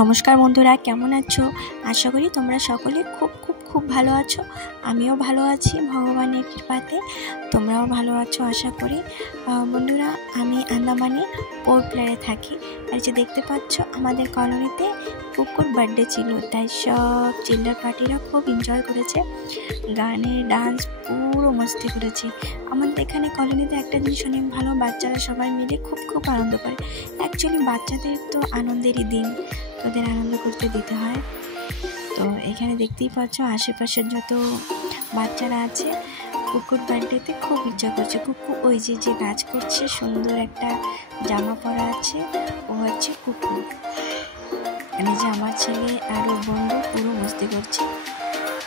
নমস্কার বন্ধুরা, কেমন আছো? আশা করি তোমরা সকলে খুব ভালো আছো। আমিও ভালো আছি ভগবানের কৃপাতে। তোমরাও ভালো আছো আশা করি। বন্ধুরা, আমি আন্দামানে পোর্ট ব্লেয়ারে থাকি। আর যে দেখতে পাচ্ছ, আমাদের কলোনিতে কুকুর বার্থডে ছিল, তাই সব চিল্ড্রান পার্টিরা খুব এনজয় করেছে। গানে ডান্স পুরো মস্তি করেছে। আমাদের এখানে কলোনিতে একটা জিনিস অনেক ভালো, বাচ্চারা সবাই মিলে খুব আনন্দ করে। অ্যাকচুয়ালি বাচ্চাদের তো আনন্দেরই দিন, ওদের আনন্দ করতে দিতে হয়। তো এখানে দেখতেই পাচ্ছ, আশেপাশের যত বাচ্চারা আছে কুকুর বার্থডেতে খুব এনজয় করছে। কুকুর ওই যে নাচ করছে, সুন্দর একটা জামা পরা আছে, ও হচ্ছে কুকুর। মানে যে আমার ছেলে আর ওর বন্ধু পুরো মস্তি করছে।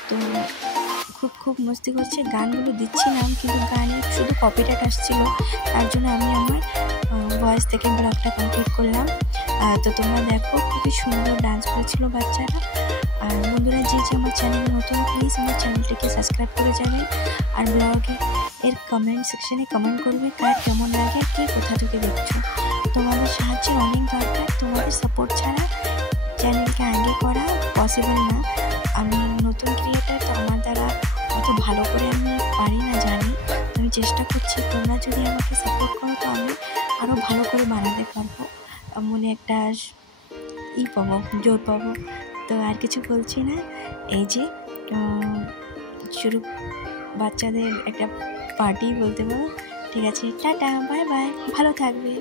তো খুব মস্তি করছে। গানগুলো দিচ্ছিলাম, কিন্তু গানে শুধু কপিরাইট আসছিল, তার জন্য আমি আমার ভয়েস থেকে ব্লগটা কমপ্লিট করলাম। তো তোমরা দেখো, খুবই সুন্দর ডান্স করেছিল বাচ্চারা। আর বন্ধুরা, যে আমার চ্যানেলে নতুন, প্লিজ আমার চ্যানেলটিকে সাবস্ক্রাইব করে যাবেন। আর ব্লগে এর কমেন্ট সেকশনে কমেন্ট করবে কার কেমন লাগে, কে কোথা থেকে দেখছো। তোমাদের সাহায্যের অনেক দরকার। তোমাদের সাপোর্ট ছাড়া চ্যানেলকে আগে করা পসিবল না। আমি নতুন ক্রিয়েটার, তো আমার দ্বারা অত ভালো করে আমি পারি না, জানি। আমি চেষ্টা করছি, তোমরা যদি আমাকে সাপোর্ট করো তো আমি আরও ভালো করে বানাতে পারবো, মনে একটা পাবো, জোর পাবো। তো আর কিছু বলছি না, এই যে শুরু বাচ্চাদের একটা পার্টি বলতে পারো। ঠিক আছে, টাটা, বাই বাই, ভালো থাকবে।